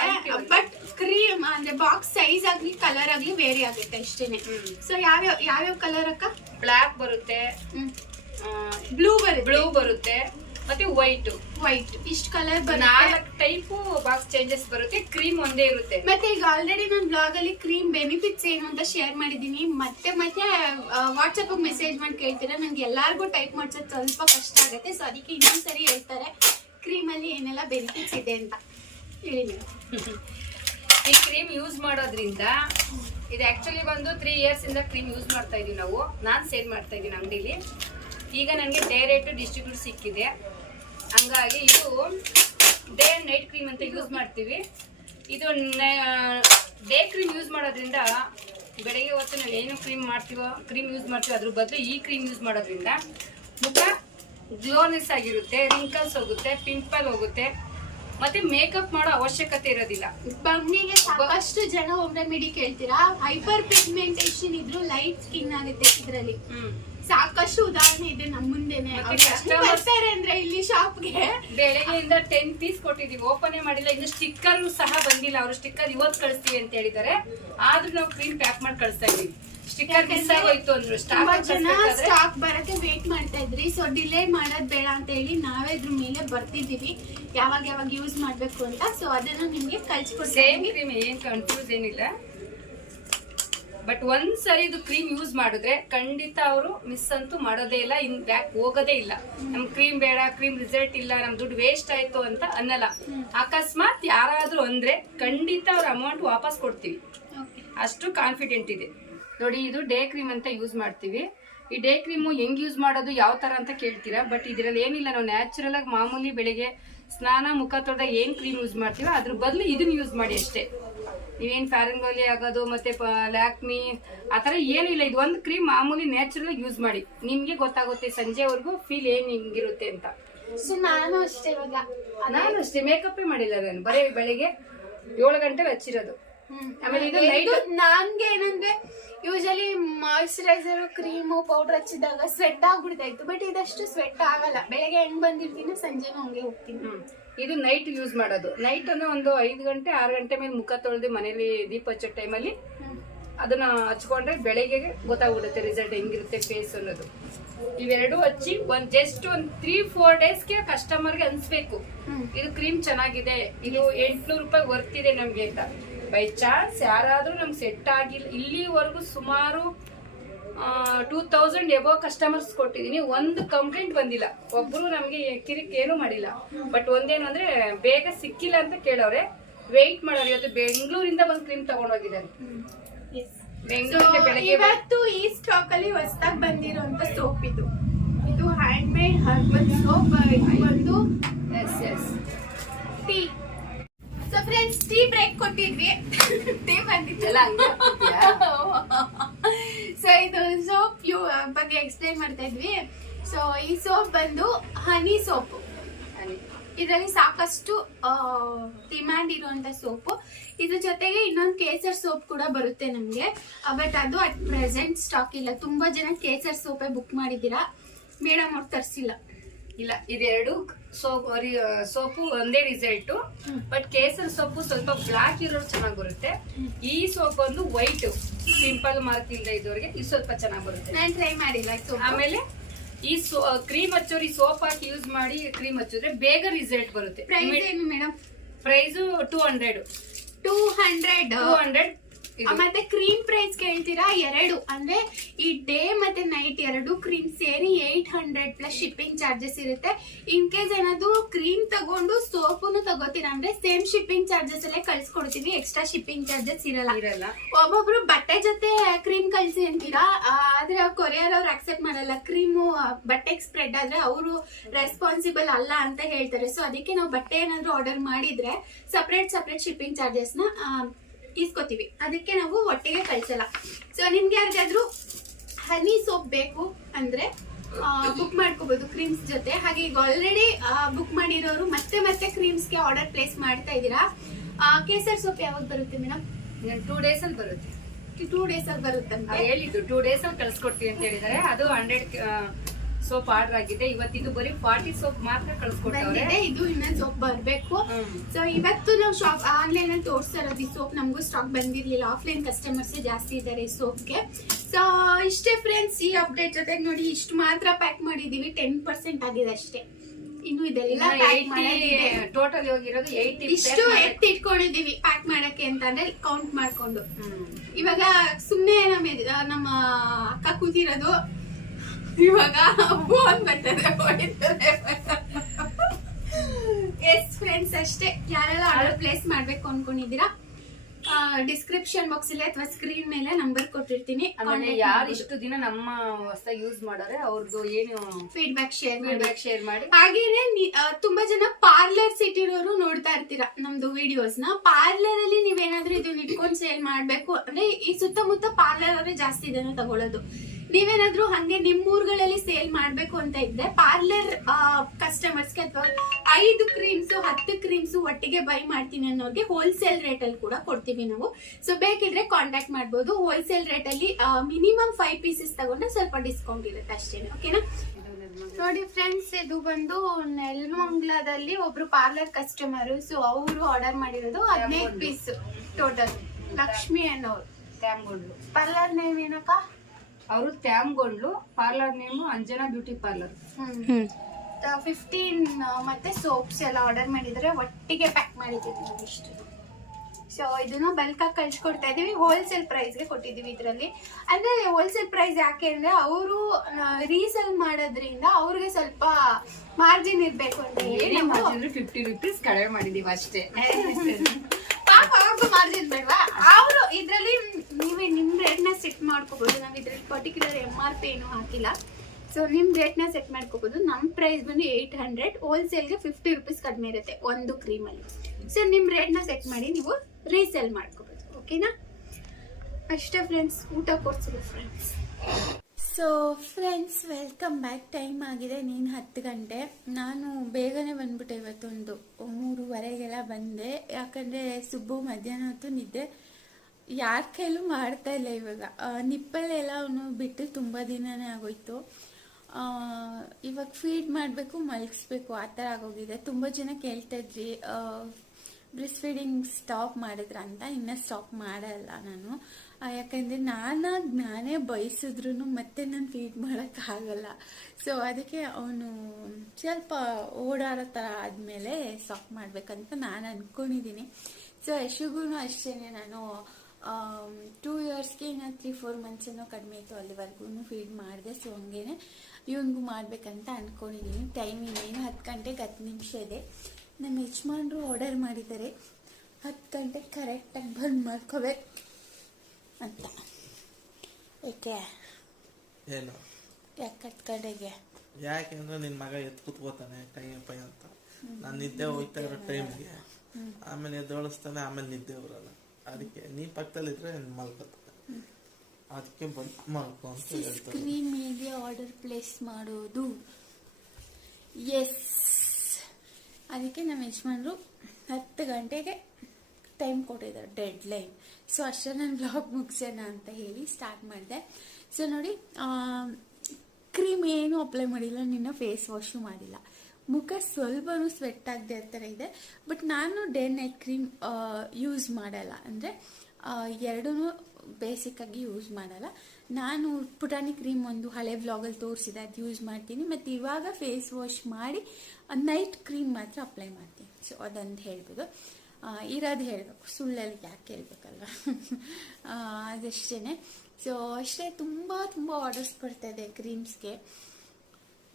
ಬಟ್ ಕ್ರೀಮ್ ಅಂದ್ರೆ ಬಾಕ್ಸ್ ಸೈಜ್ ಆಗ್ಲಿ ಕಲರ್ ಆಗ್ಲಿ ವೇರಿ ಆಗುತ್ತೆ ಅಷ್ಟೇನೆ. ಸೊ ಯಾವ್ಯಾವ ಯಾವ್ಯಾವ ಕಲರ್ ಅಕ್ಕ? ಬ್ಲ್ಯಾಕ್ ಬರುತ್ತೆ. ಬ್ಲೂ ಬರುತ್ತೆ. ಬ್ಲೂ ಬರುತ್ತೆ. ಮತ್ತೆ ವೈಟ್ ವೈಟ್ ಇಷ್ಟು ಕಲರ್ ನಾಲ್ಕು ಟೈಪು ಬಾಕ್ಸ್ ಚೇಂಜಸ್ ಬರುತ್ತೆ. ಕ್ರೀಮ್ ಒಂದೇ ಇರುತ್ತೆ. ಮತ್ತೆ ಈಗ ಆಲ್ರೆಡಿ ನಾನು ಬ್ಲಾಗ್ ಅಲ್ಲಿ ಕ್ರೀಮ್ ಬೆನಿಫಿಟ್ಸ್ ಏನು ಅಂತ ಶೇರ್ ಮಾಡಿದೀನಿ ಮತ್ತೆ ಮತ್ತೆ ವಾಟ್ಸಪ್ ಮೆಸೇಜ್ ಮಾಡಿ ಕೇಳ್ತೀರಾ? ನಂಗೆ ಎಲ್ಲಾರ್ಗೂ ಟೈಪ್ ಮಾಡ್ಸೋದು ಸ್ವಲ್ಪ ಕಷ್ಟ ಆಗುತ್ತೆ. ಸೊ ಅದಕ್ಕೆ ಇನ್ನೊಂದ್ಸರಿ ಹೇಳ್ತಾರೆ. ಕ್ರೀಮ್ ಅಲ್ಲಿ ಏನೆಲ್ಲ ಬೆನಿಫಿಟ್ಸ್ ಇದೆ ಅಂತ ಹೇಳಿ ಈ ಕ್ರೀಮ್ ಯೂಸ್ ಮಾಡೋದ್ರಿಂದ, ಇದು ಆಕ್ಚುಲಿ ಬಂದು ತ್ರೀ ಇಂದ ಕ್ರೀಮ್ ಯೂಸ್ ಮಾಡ್ತಾ ಇದೀವಿ ನಾವು. ನಾನು ಸೇಲ್ ಮಾಡ್ತಾ ಇದೀನಿ ಅಂಗಡಿಲಿ. ಈಗ ನನಗೆ ಡೈರೆಕ್ಟ್ ಡಿಸ್ಟ್ರಿಬ್ಯೂಟ್ ಸಿಕ್ಕಿದೆ. ಹಂಗಾಗಿ ಇದು ಡೇ ಆ್ಯಂಡ್ ನೈಟ್ ಕ್ರೀಮ್ ಅಂತ ಯೂಸ್ ಮಾಡ್ತೀವಿ. ಇದು ಡೇ ಕ್ರೀಮ್ ಯೂಸ್ ಮಾಡೋದ್ರಿಂದ, ಬೆಳಗ್ಗೆ ಹೊತ್ತು ನಾವು ಏನು ಕ್ರೀಮ್ ಮಾಡ್ತೀವೋ ಕ್ರೀಮ್ ಯೂಸ್ ಮಾಡ್ತೀವೋ ಅದ್ರ ಬದಲು ಈ ಕ್ರೀಮ್ ಯೂಸ್ ಮಾಡೋದ್ರಿಂದ, ಮುಖ ಗ್ಲೋನೆಸ್ ಆಗಿರುತ್ತೆ ರಿಂಕಲ್ಸ್ ಹೋಗುತ್ತೆ ಪಿಂಪಲ್ ಹೋಗುತ್ತೆ. ಮತ್ತೆ ಮೇಕಪ್ ಮಾಡೋ ಅವಶ್ಯಕತೆ ಇರೋದಿಲ್ಲ. ಬಗ್ನಿಗೆ ಸಾಕಷ್ಟು ಜನ ಹೋಮ್ ರೆಮಿಡಿ ಕೇಳ್ತೀರಾ? ಹೈಪರ್ ಪಿಗ್ಮೆಂಟೇಶನ್ ಇದ್ರು ಲೈಟ್ ಸ್ಕಿನ್ ಆಗುತ್ತೆ ಇದರಲ್ಲಿ. ಸಾಕಷ್ಟು ಉದಾಹರಣೆ ಇದೆ ನಮ್ಮ ಮುಂದೆನೆ. ಬರ್ತಾರೆ ಅಂದ್ರೆ ಇಲ್ಲಿ ಶಾಪ್ಗೆ ಬೆಳಗ್ಗೆಯಿಂದ ಟೆನ್ ಪೀಸ್ ಕೊಟ್ಟಿದೀವಿ ಓಪನ್ ಮಾಡಿಲ್ಲ. ಇನ್ನು ಸ್ಟಿಕ್ಕರ್ ಸಹ ಬಂದಿಲ್ಲ. ಅವರು ಸ್ಟಿಕ್ಕರ್ ಇವತ್ತು ಕಳಿಸ್ತೀವಿ ಅಂತ ಹೇಳಿದ್ದಾರೆ. ಆದ್ರೂ ನಾವು ಕ್ರೀಮ್ ಪ್ಯಾಕ್ ಮಾಡಿ ಕಳಿಸ್ತಾ ಇದೀವಿ ಸ್ಟಿಕ್ಕರ್ ಮಿಸ್ ಆಗೋಯ್ತು ಅಂದ್ರು. ತುಂಬಾ ಜನ ಸ್ಟಾಕ್ ಸ್ಟಾಕ್ ಬರಕ್ಕೆ ವೇಟ್ ಮಾಡ್ತಾ ಇದ್ರಿ. ಸೊ ಡಿಲೇ ಮಾಡೋದ್ ಬೇಡ ಅಂತ ಹೇಳಿ ನಾವೇ ಇದ್ರ ಮೇಲೆ ಬರ್ತಿದೀವಿ ಯಾವಾಗ ಯಾವಾಗ ಯೂಸ್ ಮಾಡ್ಬೇಕು ಅಂತ. ಸೊ ಅದನ್ನ ನಿಮ್ಗೆ ಸೇಮ್ ಕ್ರೀಮ್ ಏನ್ ಕನ್ಫ್ಯೂಸ್ ಏನಿಲ್ಲ. ಬಟ್ ಒಂದ್ ಸರಿ ಇದು ಕ್ರೀಮ್ ಯೂಸ್ ಮಾಡಿದ್ರೆ ಖಂಡಿತ ಅವರು ಮಿಸ್ ಅಂತೂ ಮಾಡೋದೇ ಇಲ್ಲ ಇನ್ ಬ್ಯಾಕ್ ಹೋಗೋದೇ ಇಲ್ಲ. ನಮ್ ಕ್ರೀಮ್ ಬೇಡ ಕ್ರೀಮ್ ರಿಸಲ್ಟ್ ಇಲ್ಲ ನಮ್ ದುಡ್ಡು ವೇಸ್ಟ್ ಆಯ್ತು ಅಂತ ಅನ್ನಲ್ಲ. ಅಕಸ್ಮಾತ್ ಯಾರಾದ್ರೂ ಅಂದ್ರೆ ಖಂಡಿತ ಅವ್ರ ಅಮೌಂಟ್ ವಾಪಸ್ ಕೊಡ್ತೀವಿ. ಅಷ್ಟು ಕಾನ್ಫಿಡೆಂಟ್ ಇದೆ. ನೋಡಿ ಇದು ಡೇ ಕ್ರೀಮ್ ಅಂತ ಯೂಸ್ ಮಾಡ್ತೀವಿ. ಈ ಡೇ ಕ್ರೀಮು ಹೆಂಗ್ ಯೂಸ್ ಮಾಡೋದು ಯಾವ ತರ ಅಂತ ಕೇಳ್ತೀರಾ? ಬಟ್ ಇದರಲ್ಲಿ ಏನಿಲ್ಲ ನಾವು ನ್ಯಾಚುರಲ್ ಆಗಿ ಮಾಮೂಲಿ ಬೆಳಿಗ್ಗೆ ಸ್ನಾನ ಮುಖ ತೊಳೆದಾಗ ಏನ್ ಕ್ರೀಮ್ ಯೂಸ್ ಮಾಡ್ತೀವೋ ಅದ್ರ ಬದಲು ಇದನ್ನ ಯೂಸ್ ಮಾಡಿ ಅಷ್ಟೇ. ನೀವೇನು ಫ್ಯಾರಂಗೋಲಿ ಆಗೋದು ಮತ್ತೆ ಲ್ಯಾಕ್ಮಿ ಆ ಥರ ಏನೂ ಇಲ್ಲ. ಇದು ಒಂದು ಕ್ರೀಮ್ ಮಾಮೂಲಿ ನ್ಯಾಚುರಲ್ ಆಗಿ ಯೂಸ್ ಮಾಡಿ. ನಿಮಗೆ ಗೊತ್ತಾಗುತ್ತೆ ಸಂಜೆವರೆಗೂ ಫೀಲ್ ಏನ್ ಹಿಂಗಿರುತ್ತೆ ಅಂತ. ಸೊ ನಾನು ಅಷ್ಟೇ ಇವಾಗ. ನಾನು ಅಷ್ಟೇ ಮೇಕಪ್ಪೇ ಮಾಡಿಲ್ಲ ನಾನು. ಬರೀ ಬೆಳಿಗ್ಗೆ ಏಳು ಗಂಟೆ ಹಚ್ಚಿರೋದು. ಆಮೇಲೆ ಇದು ನನ್ಗೆ ಏನಂದ್ರೆ ಯೂಶಲಿ ಮಾಯಿಶ್ಚರೈಸರ್ ಕ್ರೀಮು ಪೌಡರ್ ಹಚ್ಚಿದಾಗ ಸ್ವೆಟ್ ಆಗ್ಬಿಡ್ತಾ ಇತ್ತು. ಬಟ್ ಇದಷ್ಟು ಸ್ವೆಟ್ ಆಗಲ್ಲ. ಬೆಳಗ್ಗೆ ಹೆಂಗ್ ಬಂದಿರ್ತೀನಿ ಸಂಜೆನೂ ಹಂಗೆ ಹೋಗ್ತೀನಿ. ಇದು ನೈಟ್ ಯೂಸ್ ಮಾಡೋದು. ನೈಟ್ ಅಂದ್ರೆ ಒಂದು ಐದು ಗಂಟೆ ಆರು ಗಂಟೆ ಮೇಲೆ ಮುಖ ತೊಳೆದು ಮನೇಲಿ ದೀಪ ಹಚ್ಚೋ ಟೈಮಲ್ಲಿ ಅದನ್ನ ಹಚ್ಕೊಂಡ್ರೆ ಬೆಳಗ್ಗೆ ಗೊತ್ತಾಗ್ಬಿಡುತ್ತೆ ರಿಸಲ್ಟ್ ಹೆಂಗಿರುತ್ತೆ ಫೇಸ್ ಅನ್ನೋದು. ಇವೆರಡು ಹಚ್ಚಿ ಒಂದ್ ಜಸ್ಟ್ ಒಂದ್ ತ್ರೀ ಫೋರ್ ಡೇಸ್ಗೆ ಕಸ್ಟಮರ್ಗೆ ಅನ್ಸ್ಬೇಕು. ಇದು ಕ್ರೀಮ್ ಚೆನ್ನಾಗಿದೆ ಇದು ಎಂಟ್ನೂರು ರೂಪಾಯಿ ವರ್ತಿದೆ ನಮ್ಗೆ ಅಂತ. ಬೈ ಚಾನ್ಸ್ ಯಾರಾದರೂ ನಮ್ಗೆ ಸೆಟ್ ಆಗಿಲ್ಲ ಇಲ್ಲಿವರೆಗೂ ಸುಮಾರು ಟೂ ತೌಸಂಡ್ ಎಬೋ ಕಸ್ಟಮರ್ಸ್ ಕೊಟ್ಟಿದ್ದೀನಿ ಒಂದು ಕಂಪ್ಲೇಂಟ್ ಬಂದಿಲ್ಲ. ಒಬ್ಬರು ನಮಗೆ ಕಿರಿಕ್ ಏನೂ ಮಾಡಿಲ್ಲ. ಬಟ್ ಒಂದೇನು ಅಂದರೆ ಬೇಗ ಸಿಕ್ಕಿಲ್ಲ ಅಂತ ಕೇಳೋರೆ ವೆಯ್ಟ್ ಮಾಡೋರು ಇವತ್ತು ಬೆಂಗಳೂರಿಂದ ಒಂದು ಕ್ರೀಮ್ ತಗೊಂಡೋಗಿದ್ದಾರೆ. ಬೆಳಗ್ಗೆ ಇವತ್ತು ಈ ಸ್ಟಾಕ್ ಅಲ್ಲಿ ಹೊಸದಾಗಿ ಬಂದಿರುವಂತ ಸೋಪ್ ಇದು. ಇದು ಹ್ಯಾಂಡ್ ಮೇಡ್ ಹರ್ಬಲ್ ಸೋಪ್ ಇದು ಒಂದು yes yes tea so friends tea break ಕೊಟ್ಟಿದ್ವಿ. ಟೀ ಬಂದಿತ್ತಲ್ಲ? ಸೊ ಇದು ಸೋಪ್ ಯು ಬಗ್ಗೆ ಎಕ್ಸ್ಪ್ಲೈನ್ ಮಾಡ್ತಾ ಇದ್ವಿ. ಸೊ ಈ ಸೋಪ್ ಬಂದು ಹನಿ ಸೋಪ್ ಇದರಲ್ಲಿ ಸಾಕಷ್ಟು ಡಿಮ್ಯಾಂಡ್ ಇರುವಂತ ಸೋಪು. ಇದ್ರ ಜೊತೆಗೆ ಇನ್ನೊಂದು ಕೇಸರ್ ಸೋಪ್ ಕೂಡ ಬರುತ್ತೆ ನಮಗೆ. ಬಟ್ ಅದು ಅಟ್ ಪ್ರೆಸೆಂಟ್ ಸ್ಟಾಕ್ ಇಲ್ಲ. ತುಂಬಾ ಜನ ಕೇಸರ್ ಸೋಪೇ ಬುಕ್ ಮಾಡಿದ್ದೀರಾ? ಮೇಡಮ್ ಅವ್ರು ತರಿಸಿಲ್ಲ. ಇಲ್ಲ ಇದೆರಡು ಸೋಪ್ ಸೋಪು ಒಂದೇ ರಿಸಲ್ಟ್ ಬಟ್ ಕೇಸರಿ ಸೊಪ್ಪು ಸ್ವಲ್ಪ ಬ್ಲಾಕ್ ಇರೋರು ಚೆನ್ನಾಗಿ ಬರುತ್ತೆ. ಈ ಸೋಪ್ ಒಂದು ವೈಟ್ ಸಿಂಪಲ್ ಮಾರ್ಕ್ ಇಲ್ಲದೆ ಇದ್ದವ್ರಿಗೆ ಇದು ಸ್ವಲ್ಪ ಚೆನ್ನಾಗಿ ಬರುತ್ತೆ. ನಾನು ಟ್ರೈ ಮಾಡಿಲ್ಲ ಆಮೇಲೆ ಈ ಸೋ ಕ್ರೀಮ್ ಹಚ್ಚೋರಿ ಸೋಪ್ ಹಾಕಿ ಯೂಸ್ ಮಾಡಿ ಕ್ರೀಮ್ ಹಚ್ಚಿದ್ರೆ ಬೇಗ ರಿಸಲ್ಟ್ ಬರುತ್ತೆ. Price two hundred two hundred two hundred ಮತ್ತೆ ಕ್ರೀಮ್ ಪ್ರೈಸ್ ಕೇಳ್ತೀರಾ? ಎರಡು. ಅಂದ್ರೆ ಈ ಡೇ ಮತ್ತೆ ನೈಟ್ ಎರಡು ಕ್ರೀಮ್ ಸೇರಿ eight hundred plus shipping charges ಇರುತ್ತೆ. ಇನ್ ಕೇಸ್ ಏನಾದ್ರು ಕ್ರೀಮ್ ತಗೊಂಡು ಸೋಪುನು ತಗೋತೀರಾ? ಅಂದ್ರೆ ಸೇಮ್ ಶಿಪ್ಪಿಂಗ್ ಚಾರ್ಜಸ್ ಅಲ್ಲೇ ಕಳ್ಸಿಕೊಡ್ತೀವಿ. ಎಕ್ಸ್ಟ್ರಾ ಶಿಪ್ಪಿಂಗ್ ಚಾರ್ಜಸ್ ಇರಲ್ಲ. ಇರಲ್ಲ. ಒಬ್ಬೊಬ್ರು ಬಟ್ಟೆ ಜೊತೆ ಕ್ರೀಮ್ ಕಳ್ಸಿ ಅಂತೀರಾ? ಆ, ಆದ್ರೆ ಕೊರಿಯರ್ ಅವ್ರು ಅಕ್ಸೆಪ್ಟ್ ಮಾಡಲ್ಲ. ಕ್ರೀಮು ಬಟ್ಟೆಗೆ ಸ್ಪ್ರೆಡ್ ಆದ್ರೆ ಅವರು ರೆಸ್ಪಾನ್ಸಿಬಲ್ ಅಲ್ಲ ಅಂತ ಹೇಳ್ತಾರೆ. ಸೊ ಅದಕ್ಕೆ ನಾವು ಬಟ್ಟೆ ಏನಾದ್ರು ಆರ್ಡರ್ ಮಾಡಿದ್ರೆ ಸಪ್ರೇಟ್ ಸಪ್ರೇಟ್ ಶಿಪ್ಪಿಂಗ್ ಚಾರ್ಜಸ್ನ ಇಸ್ಕೋತೀವಿ ಅದಕ್ಕೆ ನಾವು ಒಟ್ಟಿಗೆ ಕಳಿಸಲ್ಲ. ಸೊ ನಿಮ್ಗೆ ಯಾರಿಗಾದ್ರೂ ಹನಿ ಸೋಪ್ ಬೇಕು ಅಂದ್ರೆ ಬುಕ್ ಮಾಡ್ಕೋಬಹುದು ಕ್ರೀಮ್ಸ್ ಜೊತೆ. ಹಾಗೆ ಈಗ ಆಲ್ರೆಡಿ ಬುಕ್ ಮಾಡಿರೋರು ಮತ್ತೆ ಮತ್ತೆ ಕ್ರೀಮ್ಸ್ಗೆ ಆರ್ಡರ್ ಪ್ಲೇಸ್ ಮಾಡ್ತಾ ಇದ್ದೀರಾ? ಕೇಸರ್ ಸೋಪ್ ಯಾವಾಗ ಬರುತ್ತೆ ಮೇಡಮ್ ಟೂ ಡೇಸ್ ಅಲ್ಲಿ ಬರುತ್ತೆ. ಟೂ ಡೇಸ್ ಅಲ್ಲಿ ಬರುತ್ತೆ ಹೇಳಿದ್ದು ಟೂ ಡೇಸ್ ಅಲ್ಲಿ ಕಳ್ಸಿಕೊಡ್ತೀವಿ ಅಂತ ಹೇಳಿದಾರೆ ಅದು ಹಂಡ್ರೆಡ್ ಸೋಪ್ ಆರ್ಡರ್ ಆಗಿದೆ. ಇವತ್ತಿದು ಬರೀ ಫಾರ್ಟಿ ಸೋಪ್ ಮಾತ್ರ ಕಳ್ಸ್ಕೊಡ್ತಾರೆ ಇದು ಇನ್ನೊಂದು ಸೋಪ್ ಬರ್ಬೇಕು. ಸೊ ಇವತ್ತು ನಾವು ಶಾಪ್ ಆನ್ಲೈನ್ ಅಲ್ಲಿ ತೋರಿಸ್ತಾ ಇರೋದು ಈ ಸೋಪ್? ನಮಗೂ ಸ್ಟಾಕ್ ಬಂದಿರ್ಲಿಲ್ಲ. ಆಫ್ಲೈನ್ ಕಸ್ಟಮರ್ಸ್ ಜಾಸ್ತಿ ಇದ್ದಾರೆ ಈ ಸೋಪ್ಗೆ. ಸೊ ಇಷ್ಟೇ ಫ್ರೆಂಡ್ಸ್ ಈ ಅಪ್ಡೇಟ್ ಜೊತೆಗೆ ನೋಡಿ ಇಷ್ಟು ಮಾತ್ರ ಪ್ಯಾಕ್ ಮಾಡಿದೀವಿ. ಟೆನ್ ಪರ್ಸೆಂಟ್ ಆಗಿದೆ ಅಷ್ಟೇ. ಇನ್ನು ಇದೆಲ್ಲ ಟೋಟಲ್ ಹೋಗಿರೋದು ಏಯ್ಟಿ ಇಷ್ಟು ಎತ್ತಿ ಇಟ್ಕೊಂಡಿದೀವಿ ಪ್ಯಾಕ್ ಮಾಡಕ್ಕೆ ಅಂತ ಅಂದ್ರೆ ಕೌಂಟ್ ಮಾಡ್ಕೊಂಡು. ಇವಾಗ ಸುಮ್ಮನೆ ನಮ್ಮ ನಮ್ಮ ಅಕ್ಕ ಕೂತಿರೋದು. ಇವಾಗ ಫೋನ್ ಬರ್ತದೆ ಹೊಡಿತಾರೆ ಎಸ್ ಫ್ರೆಂಡ್ಸ್ ಅಷ್ಟೇ. ಯಾರೆಲ್ಲ ಆರ್ಡರ್ ಪ್ಲೇಸ್ ಮಾಡ್ಬೇಕು ಅನ್ಕೊಂಡಿದ್ದೀರಾ? ಡಿಸ್ಕ್ರಿಪ್ಷನ್ ಬಾಕ್ಸ್ ಅಲ್ಲಿ ಅಥವಾ ಸ್ಕ್ರೀನ್ ಮೇಲೆ ನಂಬರ್ ಕೊಟ್ಟಿರ್ತೀನಿ. ಆಮೇಲೆ ಯಾರು ಇಷ್ಟು ದಿನ ನಮ್ಮ ಹೊಸ ಯೂಸ್ ಮಾಡೋರೆ ಅವ್ರದ್ದು ಏನು ಫೀಡ್ಬ್ಯಾಕ್ ಶೇರ್ ಫೀಡ್ಬ್ಯಾಕ್ ಶೇರ್ ಮಾಡಿ. ಹಾಗೇನೆ ತುಂಬಾ ಜನ ಪಾರ್ಲರ್ಸ್ ಇಟ್ಟಿರೋರು ನೋಡ್ತಾ ಇರ್ತೀರಾ ನಮ್ದು ವಿಡಿಯೋಸ್ನ? ಪಾರ್ಲರ್ ಅಲ್ಲಿ ನೀವೇನಾದ್ರೂ ಇದನ್ನ ಇಟ್ಕೊಂಡು ಸೇಲ್ ಮಾಡ್ಬೇಕು ಅಂದ್ರೆ ಈ ಸುತ್ತಮುತ್ತ ಪಾರ್ಲರ್ ಅವರೇ ಜಾಸ್ತಿ ಇದನ್ನ ತಗೊಳ್ಳೋದು ನೀವೇನಾದ್ರೂ ಹಂಗೆ ನಿಮ್ ಊರ್ಗಳಲ್ಲಿ ಸೇಲ್ ಮಾಡ್ಬೇಕು ಅಂತ ಇದ್ರೆ ಪಾರ್ಲರ್ ಕಸ್ಟಮರ್ಸ್ಗೆ ಅಥವಾ ಐದು ಕ್ರೀಮ್ಸ್ ಹತ್ತು ಕ್ರೀಮ್ಸ್ ಒಟ್ಟಿಗೆ ಬೈ ಮಾಡ್ತೀನಿ ಅನ್ನೋರ್ಗೆ ಹೋಲ್ಸೇಲ್ ರೇಟ್ ಅಲ್ಲಿ ಕೂಡ ಕೊಡ್ತೀವಿ ನಾವು. ಸೊ ಬೇಕಿದ್ರೆ ಕಾಂಟ್ಯಾಕ್ಟ್ ಮಾಡ್ಬೋದು. ಹೋಲ್ಸೇಲ್ ರೇಟ್ ಅಲ್ಲಿ ಮಿನಿಮಮ್ ಫೈವ್ ಪೀಸಸ್ ತಗೊಂಡ್ರೆ ಸ್ವಲ್ಪ ಡಿಸ್ಕೌಂಟ್ ಇರುತ್ತೆ ಅಷ್ಟೇನೆ. ಓಕೆನಾ ನೋಡಿ ಫ್ರೆಂಡ್ಸ್ ಇದು ಬಂದು ನೆಲ್ಮಂಗ್ಲದಲ್ಲಿ ಒಬ್ರು ಪಾರ್ಲರ್ ಕಸ್ಟಮರ್ ಸೊ ಅವರು ಆರ್ಡರ್ ಮಾಡಿರೋದು ಹದಿನೈದು ಪೀಸ್ ಟೋಟಲ್ ಲಕ್ಷ್ಮಿ ಅನ್ನೋರು. ಪಾರ್ಲರ್ ನೇಮ್ ಏನಕ್ಕ ಅವರು Tyamagondlu parlour name Anjana beauty parlour fifteen ಮತ್ತೆ ಸೋಪ್ಸ್ ಎಲ್ಲ ಆರ್ಡರ್ ಮಾಡಿದ್ರೆ ಒಟ್ಟಿಗೆ ಪ್ಯಾಕ್ ಮಾಡಿದ್ದೀವಿ ನಾವು ಇಷ್ಟು. ಸೊ ಇದನ್ನ ಬಲ್ಕ್ ಆಗಿ ಕಳ್ಸಿಕೊಡ್ತಾ ಇದೀವಿ ಹೋಲ್ಸೇಲ್ ಪ್ರೈಸ್ಗೆ ಕೊಟ್ಟಿದೀವಿ ಇದರಲ್ಲಿ. ಅಂದ್ರೆ ಹೋಲ್ಸೇಲ್ ಪ್ರೈಸ್ ಯಾಕೆ ಅಂದ್ರೆ ಅವರು ರೀಸೇಲ್ ಮಾಡೋದ್ರಿಂದ ಅವ್ರಿಗೆ ಸ್ವಲ್ಪ ಮಾರ್ಜಿನ್ ಇರ್ಬೇಕು ಅಂತ ಹೇಳಿ ಫಿಫ್ಟಿ ರುಪೀಸ್ ಕಡಿಮೆ ಮಾಡಿದೀವಿ ಅಷ್ಟೇ. ಪಾಪ ಅವ್ರಿಗೂ ಮಾರ್ಜಿನ್ ಬೇಡವಾ? ಅವರು ಇದ್ರಲ್ಲಿ ನೀವೇ ನಿಮ್ ರೇಟ್ನ ಸೆಟ್ ಮಾಡ್ಕೋಬಹುದು ನಾವು ಇದ್ರಲ್ಲಿ ಪರ್ಟಿಕ್ಯುಲರ್ ಎಂ ಆರ್ ಪಿ ಏನು ಹಾಕಿಲ್ಲ. ಸೊ ನಿಮ್ಮ ರೇಟ್ನ ಸೆಟ್ ಮಾಡ್ಕೋಬೋದು. ನಮ್ಮ ಪ್ರೈಸ್ ಬಂದು ಏಯ್ಟ್ ಹಂಡ್ರೆಡ್ ಹೋಲ್ಸೇಲ್ಗೆ ಫಿಫ್ಟಿ ರುಪೀಸ್ ಕಡಿಮೆ ಇರುತ್ತೆ ಒಂದು ಕ್ರೀಮ್ ಅಲ್ಲಿ. ಸೊ ನಿಮ್ಮ ರೇಟ್ನ ಸೆಟ್ ಮಾಡಿ ನೀವು ರೀಸೇಲ್ ಮಾಡ್ಕೋಬೋದು. ಓಕೆನಾ ಅಷ್ಟೇ ಫ್ರೆಂಡ್ಸ್ ಊಟ ಕೊಡ್ಸಿಲ್ಲ friends so friends welcome back time ಆಗಿದೆ ನೀನು ಹತ್ತು ಗಂಟೆ. ನಾನು ಬೇಗನೆ ಬಂದ್ಬಿಟ್ಟೆ ಇವತ್ತೊಂದು. ಮೂರುವರೆಗೆಲ್ಲ ಬಂದೆ. ಯಾಕಂದರೆ ಸುಬ್ಬು ಮಧ್ಯಾಹ್ನ ಹೊತ್ತು ನಿದ್ದೆ ಯಾರ ಕೈಲೂ ಮಾಡ್ತಾ ಇಲ್ಲ ಇವಾಗ. ನಿಪ್ಪಲ್ಲೆಲ್ಲ ನಿಪ್ಪಲೆಲ್ಲ ಅವನು ಬಿಟ್ಟು ತುಂಬ ದಿನನೇ ಆಗೋಯ್ತು. ಇವಾಗ ಫೀಡ್ ಮಾಡಬೇಕು, ಮಲಗಿಸ್ಬೇಕು, ಆ ಥರ ಆಗೋಗಿದೆ. ತುಂಬ ಜನ ಕೇಳ್ತಾ ಇದ್ರಿ ಬ್ರಿಸ್ ಫೀಡಿಂಗ್ ಸ್ಟಾಪ್ ಮಾಡಿದ್ರ ಅಂತ? ಇನ್ನೂ ಸ್ಟಾಪ್ ಮಾಡಲ್ಲ ನಾನು. ಯಾಕಂದರೆ ಯಾಕಂದ್ರೆ ನಾನಾಗಿ ನಾನೇ ಬಯಸಿದ್ರು ಮತ್ತೆ ನಾನು ಫೀಡ್ ಮಾಡೋಕ್ಕಾಗಲ್ಲ. ಸೊ ಅದಕ್ಕೆ ಅವನು ಸ್ವಲ್ಪ ಓಡಾಡೋ ಥರ ಆದಮೇಲೆ ಸ್ಟಾಪ್ ಮಾಡಬೇಕಂತ ನಾನು ಅಂದ್ಕೊಂಡಿದ್ದೀನಿ ಸೊ ಯಶುಗೂ ಅಷ್ಟೇ ನಾನು ಟೂ ಇಯರ್ಸ್ಗೆ ಇನ್ನು ತ್ರೀ ಫೋರ್ ಮಂತ್ಸ್ ಏನೋ ಕಡಿಮೆ ಇತ್ತು ಅಲ್ಲಿವರೆಗೂ ಫೀಡ್ ಮಾಡಿದೆ ಸೊ ಹಂಗೇನೆ ಇವನಿಗೂ ಮಾಡಬೇಕಂತ ಅಂದ್ಕೊಂಡಿದ್ದೀನಿ ಟೈಮ್ ಇನ್ನೇನು ಹತ್ತು ಗಂಟೆಗೆ ಹತ್ತು ನಿಮಿಷ ಇದೆ. ನಮ್ಮ ಯಜಮಾನ್ರು ಆರ್ಡರ್ ಮಾಡಿದ್ದಾರೆ. ಹತ್ತು ಗಂಟೆಗೆ ಕರೆಕ್ಟಾಗಿ ಬಂದು ಮಾಡ್ಕೋಬೇಕು ಅಂತ. ಏಕೆ? ಏನು? ಯಾಕೆ ಹತ್ತು ಗಂಟೆಗೆ? ಯಾಕೆಂದ್ರೆ ನಿನ್ನ ಮಗ ಎದ್ದು ಕುತ್ಕೋತಾನೆ ಟೈಮ್ ಪೈ ಅಂತ. ನಾನು ನಿದ್ದೆ ಹೋಗ್ತಾ ಇರೋ ಟೈಮ್ಗೆ. ಆಮೇಲೆ ಎದ್ದೋಳಿಸ್ತಾನೆ ಆಮೇಲೆ ನಿದ್ದೆ ಬರಲ್ಲ. ಅದಕ್ಕೆ ನೀ ಪಕ್ಕದಲ್ಲಿದ್ರೆ ಮಲ್ಕೋತಾರೆ ಅದಕ್ಕೆ ಬಂದು ಮಲ್ಕೊ ಅಂತ ಹೇಳ್ತಾರೆ. ಆರ್ಡರ್ ಪ್ಲೇಸ್ ಮಾಡೋದು. ಎಸ್ ಅದಕ್ಕೆ ನಮ್ಮ ಯಜಮಾನ್ರು ಹತ್ತು ಗಂಟೆಗೆ ಟೈಮ್ ಕೊಟ್ಟಿದ್ದಾರೆ ಡೆಡ್ ಲೈನ್ ಸೊ ಅಷ್ಟೇ ನಾನು ಬ್ಲಾಗ್ ಮುಗಿಸೋಣ ಅಂತ ಹೇಳಿ ಸ್ಟಾರ್ಟ್ ಮಾಡಿದೆ. ಸೊ ನೋಡಿ ಕ್ರೀಮ್ ಏನೂ ಅಪ್ಲೈ ಮಾಡಿಲ್ಲ ನಿನ್ನ ಫೇಸ್ ವಾಶು ಮಾಡಿಲ್ಲ. ಮುಖ ಸ್ವಲ್ಪನೂ ಸ್ವೆಟ್ ಆಗದೆ ಥರ ಇದೆ. ಬಟ್ ನಾನು ಡೇ ನೈಟ್ ಕ್ರೀಮ್ ಯೂಸ್ ಮಾಡಲ್ಲ. ಅಂದರೆ ಎರಡೂ ಬೇಸಿಕ್ಕಾಗಿ ಯೂಸ್ ಮಾಡಲ್ಲ. ನಾನು ಪುಟಾಣಿ ಕ್ರೀಮ್ ಒಂದು ಹಳೆ ವ್ಲಾಗಲ್ಲಿ ತೋರಿಸಿದೆ, ಅದು ಯೂಸ್ ಮಾಡ್ತೀನಿ. ಮತ್ತು ಇವಾಗ ಫೇಸ್ ವಾಶ್ ಮಾಡಿ ನೈಟ್ ಕ್ರೀಮ್ ಮಾತ್ರ ಅಪ್ಲೈ ಮಾಡ್ತೀನಿ. ಸೊ ಅದೊಂದು ಹೇಳ್ಬೋದು. ಇರೋದು ಹೇಳಬೇಕು. ಸುಳ್ಳಲ್ಲಿ ಯಾಕೆ ಹೇಳ್ಬೇಕಲ್ವ? ಅದಷ್ಟೇ ಸೊ ಅಷ್ಟೇ, ತುಂಬ ತುಂಬ ಆರ್ಡರ್ಸ್ ಬರ್ತಾಯಿದೆ ಕ್ರೀಮ್ಸ್ಗೆ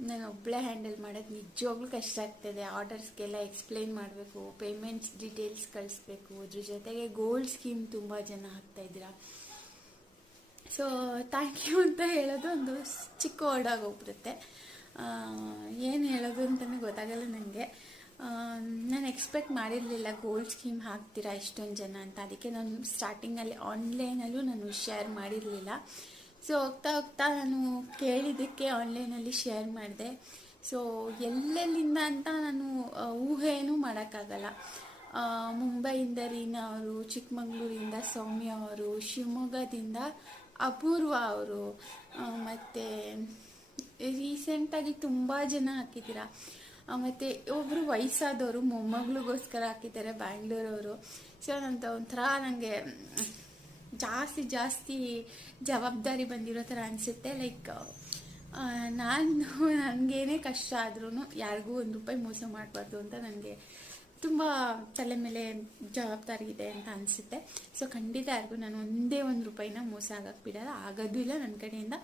ನಾನು ಒಬ್ಬಳೇ ಹ್ಯಾಂಡಲ್ ಮಾಡೋದು ನಿಜವಾಗ್ಲೂ ಕಷ್ಟ ಆಗ್ತದೆ. ಆರ್ಡರ್ಸ್ಗೆಲ್ಲ ಎಕ್ಸ್ಪ್ಲೈನ್ ಮಾಡಬೇಕು ಪೇಮೆಂಟ್ಸ್ ಡೀಟೇಲ್ಸ್ ಕಳಿಸ್ಬೇಕು. ಅದ್ರ ಜೊತೆಗೆ ಗೋಲ್ಡ್ ಸ್ಕೀಮ್ ತುಂಬ ಜನ ಹಾಕ್ತಾ ಇದ್ದೀರಾ. ಸೊ ಥ್ಯಾಂಕ್ ಯು ಅಂತ ಹೇಳೋದು ಒಂದು ಚಿಕ್ಕ ವರ್ಡ್ ಆಗೋಗ್ಬಿಡುತ್ತೆ. ಏನು ಹೇಳೋದು ಅಂತಲೇ ಗೊತ್ತಾಗಲ್ಲ ನನಗೆ ನಾನು ಎಕ್ಸ್ಪೆಕ್ಟ್ ಮಾಡಿರಲಿಲ್ಲ ಗೋಲ್ಡ್ ಸ್ಕೀಮ್ ಹಾಕ್ತೀರಾ ಇಷ್ಟೊಂದು ಜನ ಅಂತ. ಅದಕ್ಕೆ ನಾನು ಸ್ಟಾರ್ಟಿಂಗಲ್ಲಿ ಆನ್ಲೈನಲ್ಲೂ ನಾನು ಶೇರ್ ಮಾಡಿರಲಿಲ್ಲ. ಸೊ ಹೋಗ್ತಾ ಹೋಗ್ತಾ ನಾನು ಕೇಳಿದ್ದಕ್ಕೆ ಆನ್ಲೈನಲ್ಲಿ ಶೇರ್ ಮಾಡಿದೆ. ಸೊ ಎಲ್ಲೆಲ್ಲಿಂದ ಅಂತ ನಾನು ಊಹೆಯೂ ಮಾಡೋಕ್ಕಾಗಲ್ಲ. ಮುಂಬೈಯಿಂದ ರೀನಾ ಅವರು, ಚಿಕ್ಕಮಂಗ್ಳೂರಿಂದ ಸೌಮ್ಯ ಅವರು, ಶಿವಮೊಗ್ಗದಿಂದ ಅಪೂರ್ವ ಅವರು ಮತ್ತು ರೀಸೆಂಟಾಗಿ ತುಂಬ ಜನ ಹಾಕಿದ್ದೀರಾ. ಮತ್ತೆ ಒಬ್ಬರು ವಯಸ್ಸಾದವರು ಮೊಮ್ಮಗಳಿಗೋಸ್ಕರ ಹಾಕಿದ್ದಾರೆ, ಬ್ಯಾಂಗ್ಳೂರವರು. ಸೊ ನಂತ ಒಂಥರ ನನಗೆ ಜಾಸ್ತಿ ಜಾಸ್ತಿ ಜವಾಬ್ದಾರಿ ಬಂದಿರೋ ಥರ ಅನಿಸುತ್ತೆ. ಲೈಕ್ ನಾನು ನನಗೇನೇ ಕಷ್ಟ ಆದ್ರೂ ಯಾರಿಗೂ ಒಂದು ರೂಪಾಯಿ ಮೋಸ ಮಾಡಬಾರ್ದು ಅಂತ ನನಗೆ ತುಂಬ ತಲೆ ಮೇಲೆ ಜವಾಬ್ದಾರಿ ಇದೆ ಅಂತ ಅನಿಸುತ್ತೆ. ಸೊ ಖಂಡಿತ ಯಾರಿಗೂ ನಾನು ಒಂದೇ ಒಂದು ರೂಪಾಯಿನ ಮೋಸ ಆಗಕ್ಕೆ ಬಿಡಲ್ಲ. ಆಗೋದೂ ಇಲ್ಲ ನನ್ನ ಕಡೆಯಿಂದ.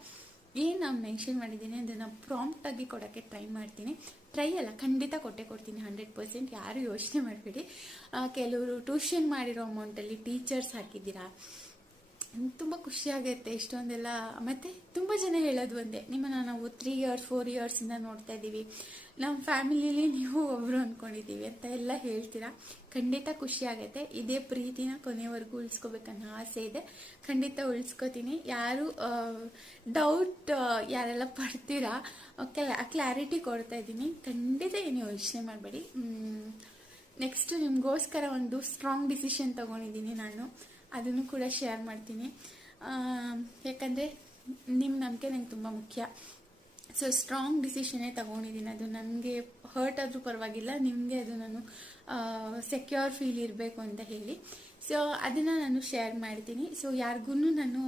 ಏನು ನಾನು ಮೆನ್ಷನ್ ಮಾಡಿದ್ದೀನಿ ಅದನ್ನು ಪ್ರಾಂಪ್ಟಾಗಿ ಕೊಡೋಕ್ಕೆ ಟ್ರೈ ಮಾಡ್ತೀನಿ. ಟ್ರೈ ಅಲ್ಲ, ಖಂಡಿತ ಕೊಟ್ಟೆ ಕೊಡ್ತೀನಿ ಹಂಡ್ರೆಡ್ ಪರ್ಸೆಂಟ್ ಯಾರೂ ಯೋಚನೆ ಮಾಡಬೇಡಿ. ಕೆಲವರು ಟ್ಯೂಷನ್ ಮಾಡಿರೋ ಅಮೌಂಟಲ್ಲಿ ಟೀಚರ್ಸ್ ಹಾಕಿದ್ದೀರಾ? ತುಂಬ ಖುಷಿಯಾಗುತ್ತೆ ಇಷ್ಟೊಂದೆಲ್ಲ. ಮತ್ತು ತುಂಬ ಜನ ಹೇಳೋದು ಒಂದೇ, ನಿಮ್ಮನ್ನು ನಾವು ತ್ರೀ ಇಯರ್ಸ್ ಫೋರ್ ಇಯರ್ಸಿಂದ ನೋಡ್ತಾ ಇದ್ದೀವಿ. ನಮ್ಮ ಫ್ಯಾಮಿಲಿಲಿ ನೀವು ಒಬ್ಬರು ಅಂದ್ಕೊಂಡಿದ್ದೀವಿ ಅಂತ ಎಲ್ಲ ಹೇಳ್ತೀರಾ? ಖಂಡಿತ ಖುಷಿಯಾಗತ್ತೆ ಇದೇ ಪ್ರೀತಿನ ಕೊನೆವರೆಗೂ ಉಳಿಸ್ಕೋಬೇಕನ್ನೋ ಆಸೆ ಇದೆ. ಖಂಡಿತ ಉಳಿಸ್ಕೋತೀನಿ. ಯಾರು ಡೌಟ್ ಯಾರೆಲ್ಲ ಪಡ್ತೀರಾ ಕ್ಲಾರಿಟಿ ಕೊಡ್ತಾ ಇದ್ದೀನಿ. ಖಂಡಿತ ಏನು ಯೋಚನೆ ಮಾಡಬೇಡಿ. ನೆಕ್ಸ್ಟ್ ನಿಮಗೋಸ್ಕರ ಒಂದು ಸ್ಟ್ರಾಂಗ್ ಡಿಸಿಷನ್ ತಗೊಂಡಿದ್ದೀನಿ ನಾನು. ಅದನ್ನು ಕೂಡ ಶೇರ್ ಮಾಡ್ತೀನಿ. ಯಾಕಂದರೆ ನಿಮ್ಮ ನಂಬಿಕೆ ನಂಗೆ ತುಂಬ ಮುಖ್ಯ. ಸೊ ಸ್ಟ್ರಾಂಗ್ ಡಿಸಿಷನೇ ತಗೊಂಡಿದ್ದೀನಿ ಅದು ನನಗೆ ಹರ್ಟ್ ಆದರೂ ಪರವಾಗಿಲ್ಲ. ನಿಮಗೆ ಅದು ನಾನು ಸೆಕ್ಯೂರ್ ಫೀಲ್ ಇರಬೇಕು ಅಂತ ಹೇಳಿ. ಸೊ ಅದನ್ನು ನಾನು ಶೇರ್ ಮಾಡ್ತೀನಿ. ಸೊ ಯಾರಿಗೂ ನಾನು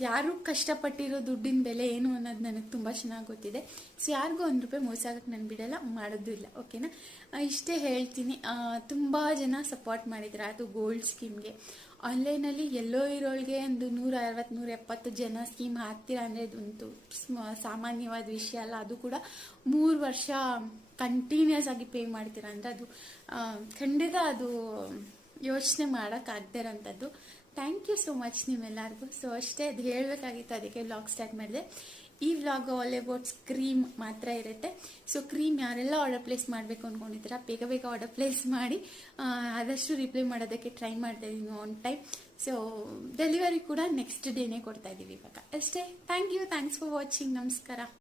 ಯಾರು ಕಷ್ಟಪಟ್ಟಿರೋ ದುಡ್ಡಿನ ಬೆಲೆ ಏನು ಅನ್ನೋದು ನನಗೆ ತುಂಬ ಚೆನ್ನಾಗಿ ಗೊತ್ತಿದೆ. ಸೊ ಯಾರಿಗೂ ಒಂದು ರೂಪಾಯಿ ಮೋಸ ಆಗಕ್ಕೆ ನಾನು ಬಿಡಲ್ಲ, ಮಾಡೋದು ಇಲ್ಲ ಓಕೆನಾ ಇಷ್ಟೇ ಹೇಳ್ತೀನಿ. ತುಂಬ ಜನ ಸಪೋರ್ಟ್ ಮಾಡಿದ್ರು, ಅದು ಗೋಲ್ಡ್ ಸ್ಕೀಮ್ಗೆ ಆನ್ಲೈನಲ್ಲಿ ಎಲ್ಲೋ ಇರೋಳಿಗೆ ಒಂದು ನೂರ ಅರವತ್ತು ನೂರ ಎಪ್ಪತ್ತು ಜನ ಸ್ಕೀಮ್ ಹಾಕ್ತೀರಾ ಅಂದರೆ ಅದೊಂದು ಸ್ಮ- ಸಾಮಾನ್ಯವಾದ ವಿಷಯ ಅಲ್ಲ. ಅದು ಕೂಡ ಮೂರು ವರ್ಷ ಕಂಟಿನ್ಯೂಸ್ ಆಗಿ ಪೇ ಮಾಡ್ತೀರಾ ಅಂದರೆ ಅದು ಖಂಡಿತ ಅದು ಯೋಚನೆ ಮಾಡೋಕ್ಕಾಗದೇ ಇರೋಂಥದ್ದು. ಥ್ಯಾಂಕ್ ಯು ಸೊ ಮಚ್ ನಿಮ್ಮೆಲ್ಲರಿಗೂ. ಸೊ ಅಷ್ಟೇ ಅದು ಹೇಳಬೇಕಾಗಿತ್ತು, ಅದಕ್ಕೆ ವ್ಲಾಗ್ ಸ್ಟಾರ್ಟ್ ಮಾಡಿದೆ. ಈ ವ್ಲಾಗ್ ಆಲ್ ಅಬೌಟ್ಸ್ ಕ್ರೀಮ್ ಮಾತ್ರ ಇರುತ್ತೆ. ಸೊ ಕ್ರೀಮ್ ಯಾರೆಲ್ಲ ಆರ್ಡರ್ ಪ್ಲೇಸ್ ಮಾಡಬೇಕು ಅಂದ್ಕೊಂಡಿದ್ದೀರಾ ಬೇಗ ಬೇಗ ಆರ್ಡರ್ ಪ್ಲೇಸ್ ಮಾಡಿ ಆದಷ್ಟು ರಿಪ್ಲೈ ಮಾಡೋದಕ್ಕೆ ಟ್ರೈ ಮಾಡ್ತಾ ಇದ್ದೀನಿ ಆನ್ ಟೈಮ್ ಸೊ ಡೆಲಿವರಿ ಕೂಡ ನೆಕ್ಸ್ಟ್ ಡೇನೇ ಕೊಡ್ತಾ ಇದ್ದೀವಿ ಇವಾಗ. ಅಷ್ಟೇ. Thank you thanks for watching ನಮಸ್ಕಾರ.